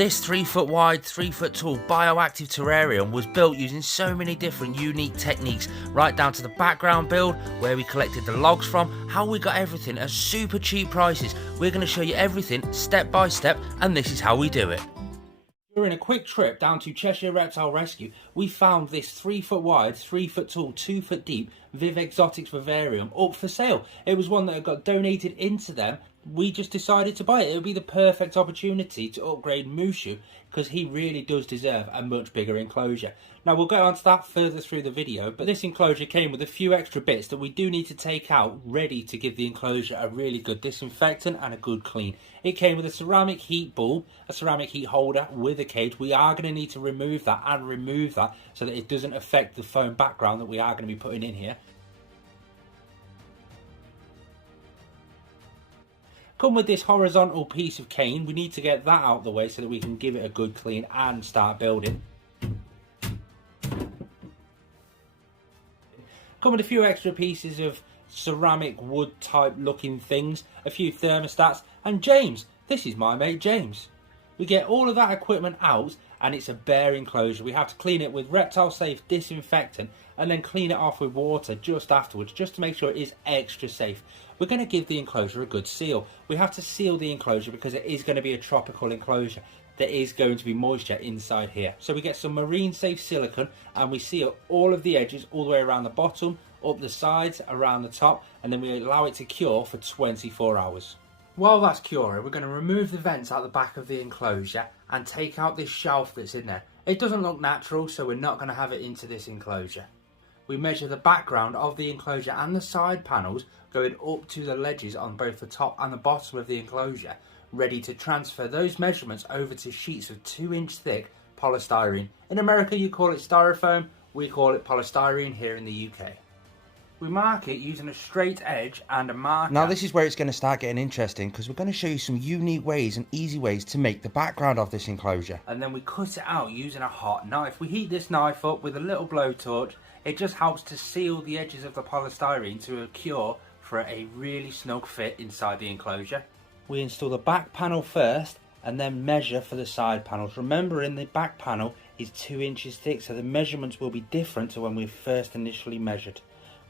This 3 foot wide, 3 foot tall bioactive terrarium was built using so many different unique techniques, right down to the background build, where we collected the logs from, how we got everything at super cheap prices. We're going to show you everything step by step, and this is how we do it. During a quick trip down to Cheshire Reptile Rescue, we found this 3 foot wide, 3 foot tall, 2 foot deep Viv Exotics vivarium up for sale. It was one that had got donated into them. We just decided to buy it. It would be the perfect opportunity to upgrade Mushu, because he really does deserve a much bigger enclosure. Now we'll get onto that further through the video, but this enclosure came with a few extra bits that we do need to take out, ready to give the enclosure a really good disinfectant and a good clean. It came with a ceramic heat bulb, a ceramic heat holder with a cage. We are going to need to remove that so that it doesn't affect the foam background that we are going to be putting in here. Come with this horizontal piece of cane. We need to get that out of the way so that we can give it a good clean and start building. Come with a few extra pieces of ceramic wood type looking things, a few thermostats, and James. This is my mate James. We get all of that equipment out and it's a bare enclosure. We have to clean it with Reptile safe disinfectant and then clean it off with water just afterwards, just to make sure it is extra safe. We're going to give the enclosure a good seal. We have to seal the enclosure because it is going to be a tropical enclosure. There is going to be moisture inside here. So we get some marine safe silicone and we seal all of the edges all the way around the bottom, up the sides, around the top, and then we allow it to cure for 24 hours. While that's curing, we're going to remove the vents out the back of the enclosure and take out this shelf that's in there. It doesn't look natural, so we're not going to have it into this enclosure. We measure the background of the enclosure and the side panels going up to the ledges on both the top and the bottom of the enclosure, ready to transfer those measurements over to sheets of 2-inch thick polystyrene. In America you call it styrofoam, we call it polystyrene here in the UK. We mark it using a straight edge and a marker. Now this is where it's going to start getting interesting, because we're going to show you some unique ways and easy ways to make the background of this enclosure. And then we cut it out using a hot knife. We heat this knife up with a little blowtorch. It just helps to seal the edges of the polystyrene to a cure for a really snug fit inside the enclosure. We install the back panel first and then measure for the side panels. Remembering the back panel is 2 inches thick, so the measurements will be different to when we first initially measured.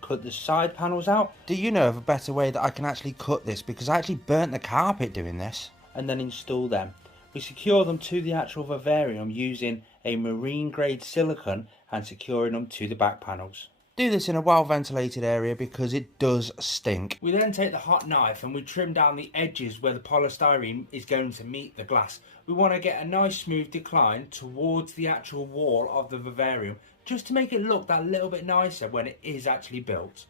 Cut the side panels out. Do you know of a better way that I can actually cut this, because I actually burnt the carpet doing this? And then install them. We secure them to the actual vivarium using a marine grade silicone and securing them to the back panels. Do this in a well ventilated area because it does stink. We then take the hot knife and we trim down the edges where the polystyrene is going to meet the glass. We want to get a nice smooth decline towards the actual wall of the vivarium, just to make it look that little bit nicer when it is actually built.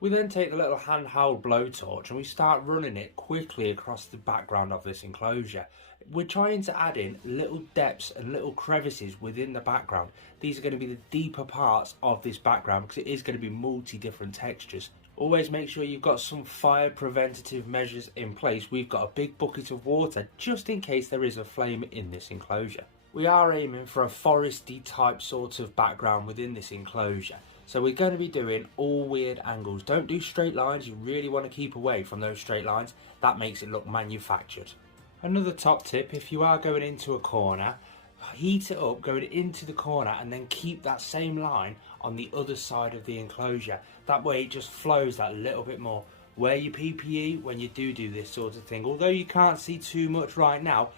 We then take the little handheld blowtorch and we start running it quickly across the background of this enclosure. We're trying to add in little depths and little crevices within the background. These are going to be the deeper parts of this background because it is going to be multi-different textures. Always make sure you've got some fire preventative measures in place. We've got a big bucket of water just in case there is a flame in this enclosure. We are aiming for a foresty type sort of background within this enclosure. So we're going to be doing all weird angles. Don't do straight lines. You really want to keep away from those straight lines. That makes it look manufactured. Another top tip, if you are going into a corner, heat it up going into the corner and then keep that same line on the other side of the enclosure. That way it just flows that little bit more. Wear your PPE when you do this sort of thing. Although you can't see too much right now,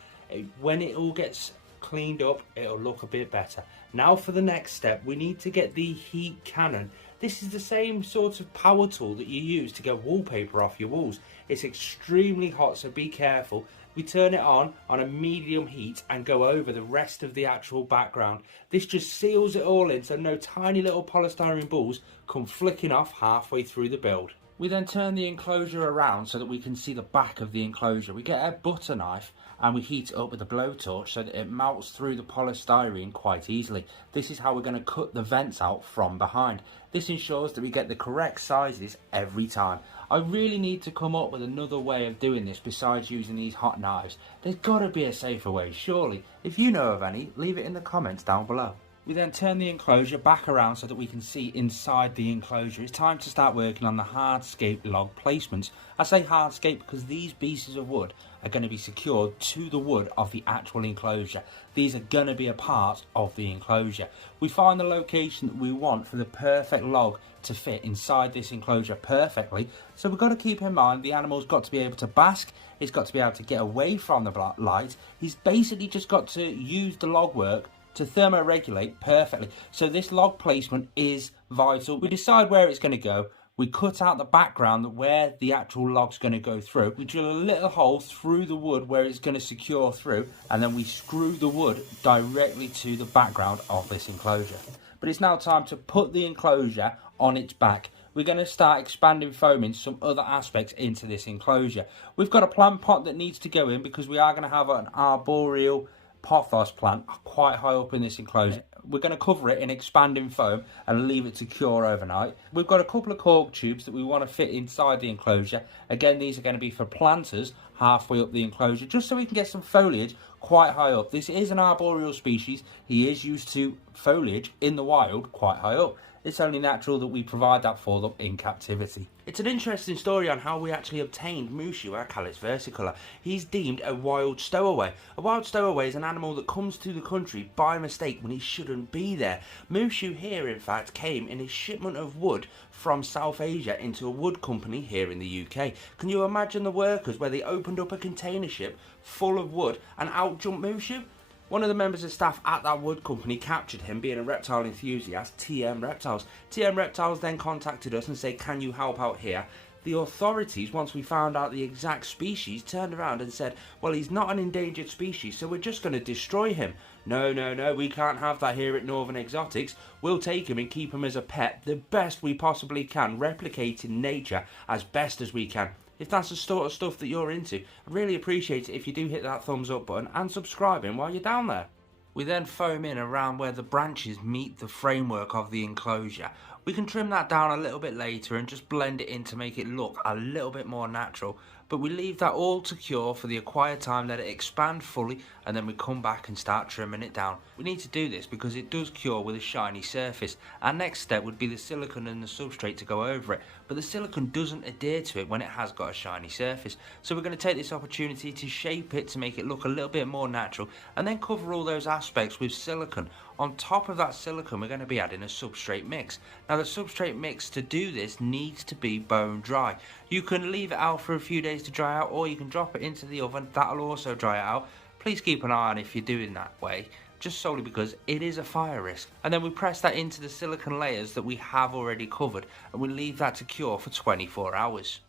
when it all gets cleaned up, it'll look a bit better. Now for the next step, we need to get the heat cannon. This is the same sort of power tool that you use to get wallpaper off your walls. It's extremely hot, so be careful. We turn it on a medium heat and go over the rest of the actual background. This just seals it all in so no tiny little polystyrene balls come flicking off halfway through the build. We then turn the enclosure around so that we can see the back of the enclosure. We get a butter knife and we heat it up with a blowtorch so that it melts through the polystyrene quite easily. This is how we're going to cut the vents out from behind. This ensures that we get the correct sizes every time. I really need to come up with another way of doing this besides using these hot knives. There's got to be a safer way, surely. If you know of any, leave it in the comments down below. We then turn the enclosure back around so that we can see inside the enclosure. It's time to start working on the hardscape log placements. I say hardscape because these pieces of wood are going to be secured to the wood of the actual enclosure. These are going to be a part of the enclosure. We find the location that we want for the perfect log to fit inside this enclosure perfectly. So we've got to keep in mind the animal's got to be able to bask, it's got to be able to get away from the light. He's basically just got to use the log work to thermoregulate perfectly. So this log placement is vital. We decide where it's going to go. We cut out the background where the actual log's going to go through. We drill a little hole through the wood where it's going to secure through, and then we screw the wood directly to the background of this enclosure. But it's now time to put the enclosure on its back. We're going to start expanding foaming some other aspects into this enclosure. We've got a plant pot that needs to go in because we are going to have an arboreal pothos plant quite high up in this enclosure. We're going to cover it in expanding foam and leave it to cure overnight. We've got a couple of cork tubes that we want to fit inside the enclosure. Again, these are going to be for planters halfway up the enclosure, just so we can get some foliage quite high up. This is an arboreal species. He is used to foliage in the wild quite high up. It's only natural that we provide that for them in captivity. It's an interesting story on how we actually obtained Mushu, our calotes versicolor. He's deemed a wild stowaway. A wild stowaway is an animal that comes to the country by mistake when he shouldn't be there. Mushu here, in fact, came in a shipment of wood from South Asia into a wood company here in the UK. Can you imagine the workers where they opened up a container ship full of wood and out jumped Mushu? One of the members of staff at that wood company captured him, being a reptile enthusiast, TM Reptiles. TM Reptiles then contacted us and said, can you help out here? The authorities, once we found out the exact species, turned around and said, well, he's not an endangered species, so we're just going to destroy him. No, we can't have that here at Northern Exotics. We'll take him and keep him as a pet the best we possibly can, replicating nature as best as we can. If that's the sort of stuff that you're into, I'd really appreciate it if you do hit that thumbs up button and subscribing while you're down there. We then foam in around where the branches meet the framework of the enclosure. We can trim that down a little bit later and just blend it in to make it look a little bit more natural. But we leave that all to cure for the acquired time, let it expand fully, and then we come back and start trimming it down. We need to do this because it does cure with a shiny surface. Our next step would be the silicone and the substrate to go over it, but the silicone doesn't adhere to it when it has got a shiny surface. So we're going to take this opportunity to shape it to make it look a little bit more natural, and then cover all those aspects with silicone. On top of that silicone, we're going to be adding a substrate mix. Now the substrate mix to do this needs to be bone dry. You can leave it out for a few days to dry out, or you can drop it into the oven. That'll also dry it out. Please keep an eye on if you're doing that way, just solely because it is a fire risk. And then we press that into the silicone layers that we have already covered, and we leave that to cure for 24 hours.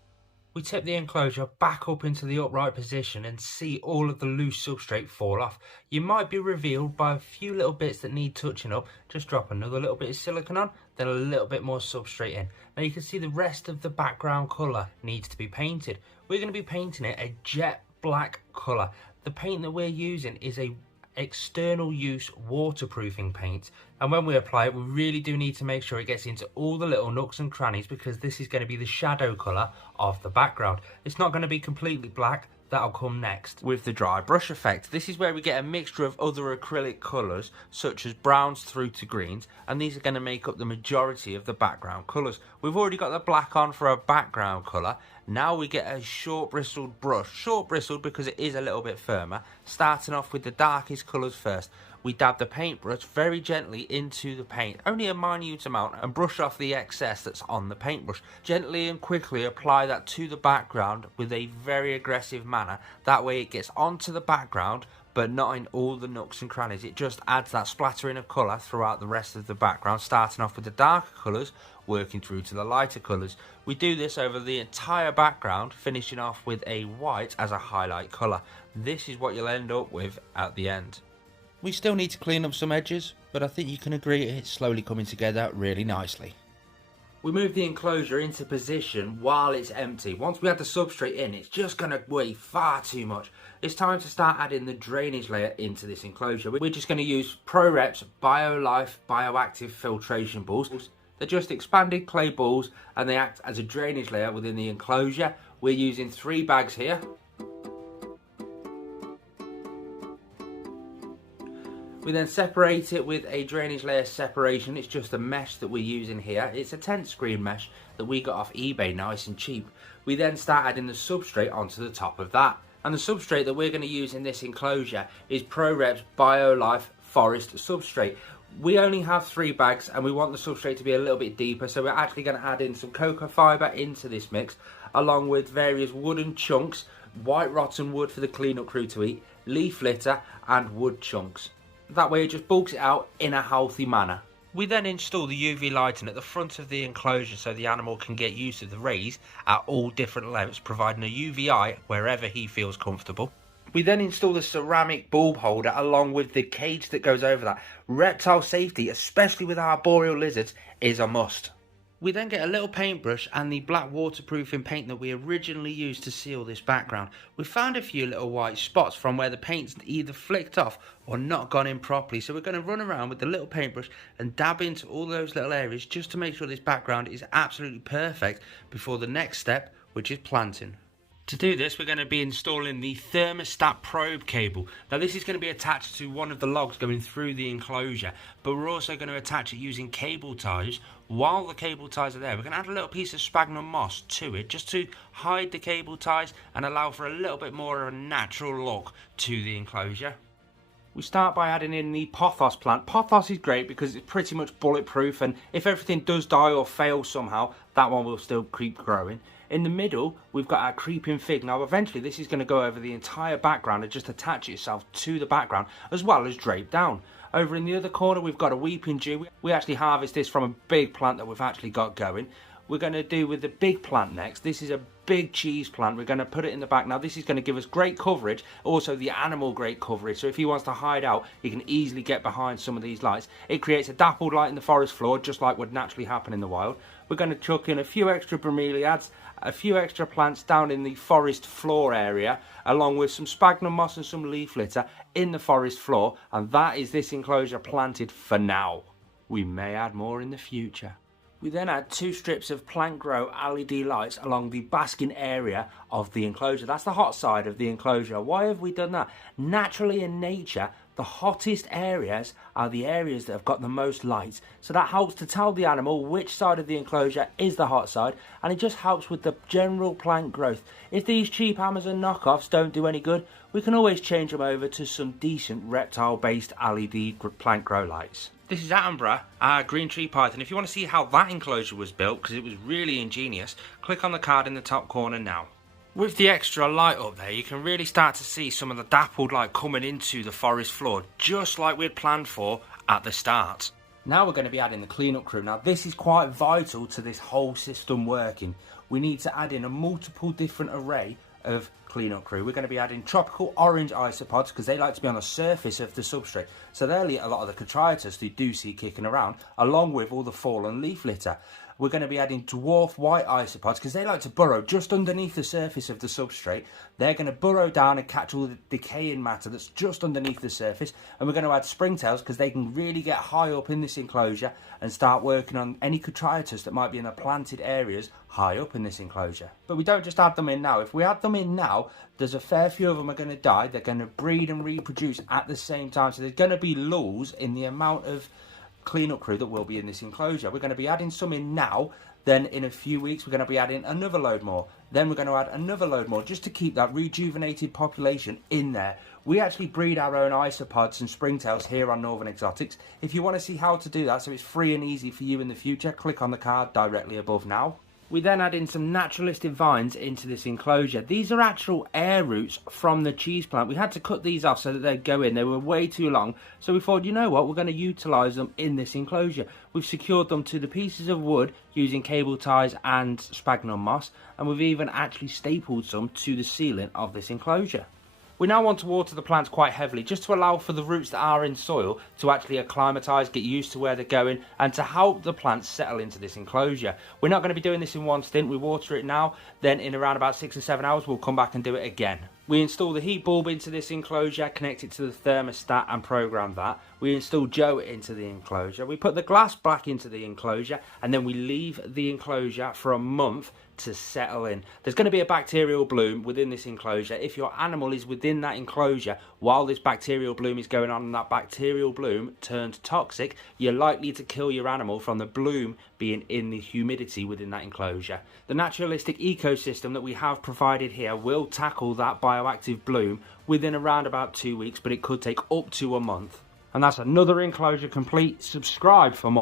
We tip the enclosure back up into the upright position and see all of the loose substrate fall off. You might be revealed by a few little bits that need touching up. Just drop another little bit of silicone on, then a little bit more substrate in. Now you can see the rest of the background colour needs to be painted. We're going to be painting it a jet black colour. The paint that we're using is a external use waterproofing paint, and when we apply it we really do need to make sure it gets into all the little nooks and crannies, because this is going to be the shadow colour of the background. It's not going to be completely black. That'll come next with the dry brush effect. This is where we get a mixture of other acrylic colours such as browns through to greens, and these are going to make up the majority of the background colours. We've already got the black on for a background colour. Now we get a short bristled brush, short bristled because it is a little bit firmer, starting off with the darkest colours first. We dab the paintbrush very gently into the paint, only a minute amount, and brush off the excess that's on the paintbrush. Gently and quickly apply that to the background with a very aggressive manner. That way it gets onto the background, but not in all the nooks and crannies. It just adds that splattering of colour throughout the rest of the background, starting off with the darker colours, working through to the lighter colours. We do this over the entire background, finishing off with a white as a highlight colour. This is what you'll end up with at the end. We still need to clean up some edges, but I think you can agree it's slowly coming together really nicely. We move the enclosure into position while it's empty. Once we add the substrate in, it's just going to weigh far too much. It's time to start adding the drainage layer into this enclosure. We're just going to use ProRep's BioLife Bioactive filtration balls. They're just expanded clay balls and they act as a drainage layer within the enclosure. We're using 3 bags here. We then separate it with a drainage layer separation. It's just a mesh that we're using here. It's a tent screen mesh that we got off eBay, nice and cheap. We then start adding the substrate onto the top of that. And the substrate that we're going to use in this enclosure is ProRep's BioLife Forest Substrate. We only have 3 bags and we want the substrate to be a little bit deeper, so we're actually going to add in some cocoa fibre into this mix, along with various wooden chunks, white rotten wood for the cleanup crew to eat, leaf litter and wood chunks. That way it just bulks it out in a healthy manner. We then install the UV lighting at the front of the enclosure so the animal can get used to the rays at all different lengths, providing a UV eye wherever he feels comfortable. We then install the ceramic bulb holder along with the cage that goes over that. Reptile safety, especially with our boreal lizards, is a must. We then get a little paintbrush and the black waterproofing paint that we originally used to seal this background. We found a few little white spots from where the paint's either flicked off or not gone in properly, so we're going to run around with the little paintbrush and dab into all those little areas just to make sure this background is absolutely perfect before the next step, which is planting. To do this, we're going to be installing the thermostat probe cable. Now this is going to be attached to one of the logs going through the enclosure, but we're also going to attach it using cable ties. While the cable ties are there, we're going to add a little piece of sphagnum moss to it just to hide the cable ties and allow for a little bit more of a natural look to the enclosure. We start by adding in the pothos plant. Pothos is great because it's pretty much bulletproof, and if everything does die or fail somehow, that one will still keep growing. In the middle, we've got our creeping fig. Now eventually this is going to go over the entire background and just attach itself to the background as well as drape down. Over in the other corner we've got a weeping Jew. We actually harvest this from a big plant that we've actually got going. We're going to do with the big plant next. This is a big cheese plant. We're going to put it in the back. Now this is going to give us great coverage, also the animal great coverage, so if he wants to hide out he can easily get behind some of these lights. It creates a dappled light in the forest floor just like would naturally happen in the wild. We're going to chuck in a few extra bromeliads, a few extra plants down in the forest floor area, along with some sphagnum moss and some leaf litter in the forest floor, and that is this enclosure planted for now. We may add more in the future. We then add 2 strips of plant grow LED lights along the basking area of the enclosure. That's the hot side of the enclosure. Why have we done that? Naturally in nature, the hottest areas are the areas that have got the most lights. So that helps to tell the animal which side of the enclosure is the hot side, and it just helps with the general plant growth. If these cheap Amazon knockoffs don't do any good, we can always change them over to some decent reptile-based LED plant grow lights. This is Attenborough, our green tree python. If you want to see how that enclosure was built, because it was really ingenious, click on the card in the top corner now. With the extra light up there, you can really start to see some of the dappled light coming into the forest floor, just like we'd planned for at the start. Now we're going to be adding the cleanup crew. Now this is quite vital to this whole system working. We need to add in a multiple different array of cleanup crew. We're going to be adding tropical orange isopods because they like to be on the surface of the substrate, so they'll eat a lot of the Cotrytus you do see kicking around, along with all the fallen leaf litter. We're going to be adding dwarf white isopods because they like to burrow just underneath the surface of the substrate. They're going to burrow down and catch all the decaying matter that's just underneath the surface. And we're going to add springtails because they can really get high up in this enclosure and start working on any Cotrytus that might be in the planted areas high up in this enclosure. But we don't just add them in now. If we add them in now, there's a fair few of them are going to die. They're going to breed and reproduce at the same time. So there's going to be lulls in the amount of cleanup crew that will be in this enclosure. We're going to be adding some in now, then in a few weeks we're going to be adding another load more, then we're going to add another load more just to keep that rejuvenated population in there. We actually breed our own isopods and springtails here on Northern Exotics. If you want to see how to do that so it's free and easy for you in the future, click on the card directly above now. We then add in some naturalistic vines into this enclosure. These are actual air roots from the cheese plant. We had to cut these off so that they'd go in. They were way too long. So we thought, you know what, we're going to utilise them in this enclosure. We've secured them to the pieces of wood using cable ties and sphagnum moss. And we've even actually stapled some to the ceiling of this enclosure. We now want to water the plants quite heavily just to allow for the roots that are in soil to actually acclimatise, get used to where they're going, and to help the plants settle into this enclosure. We're not going to be doing this in one stint. We water it now, then in around about 6 or 7 hours we'll come back and do it again. We install the heat bulb into this enclosure, connect it to the thermostat and program that. We install Joe into the enclosure. We put the glass back into the enclosure and then we leave the enclosure for a month to settle in. There's going to be a bacterial bloom within this enclosure. If your animal is within that enclosure while this bacterial bloom is going on and that bacterial bloom turns toxic, you're likely to kill your animal from the bloom being in the humidity within that enclosure. The naturalistic ecosystem that we have provided here will tackle that bioactive bloom within around about 2 weeks, but it could take up to a month. And that's another enclosure complete. Subscribe for more.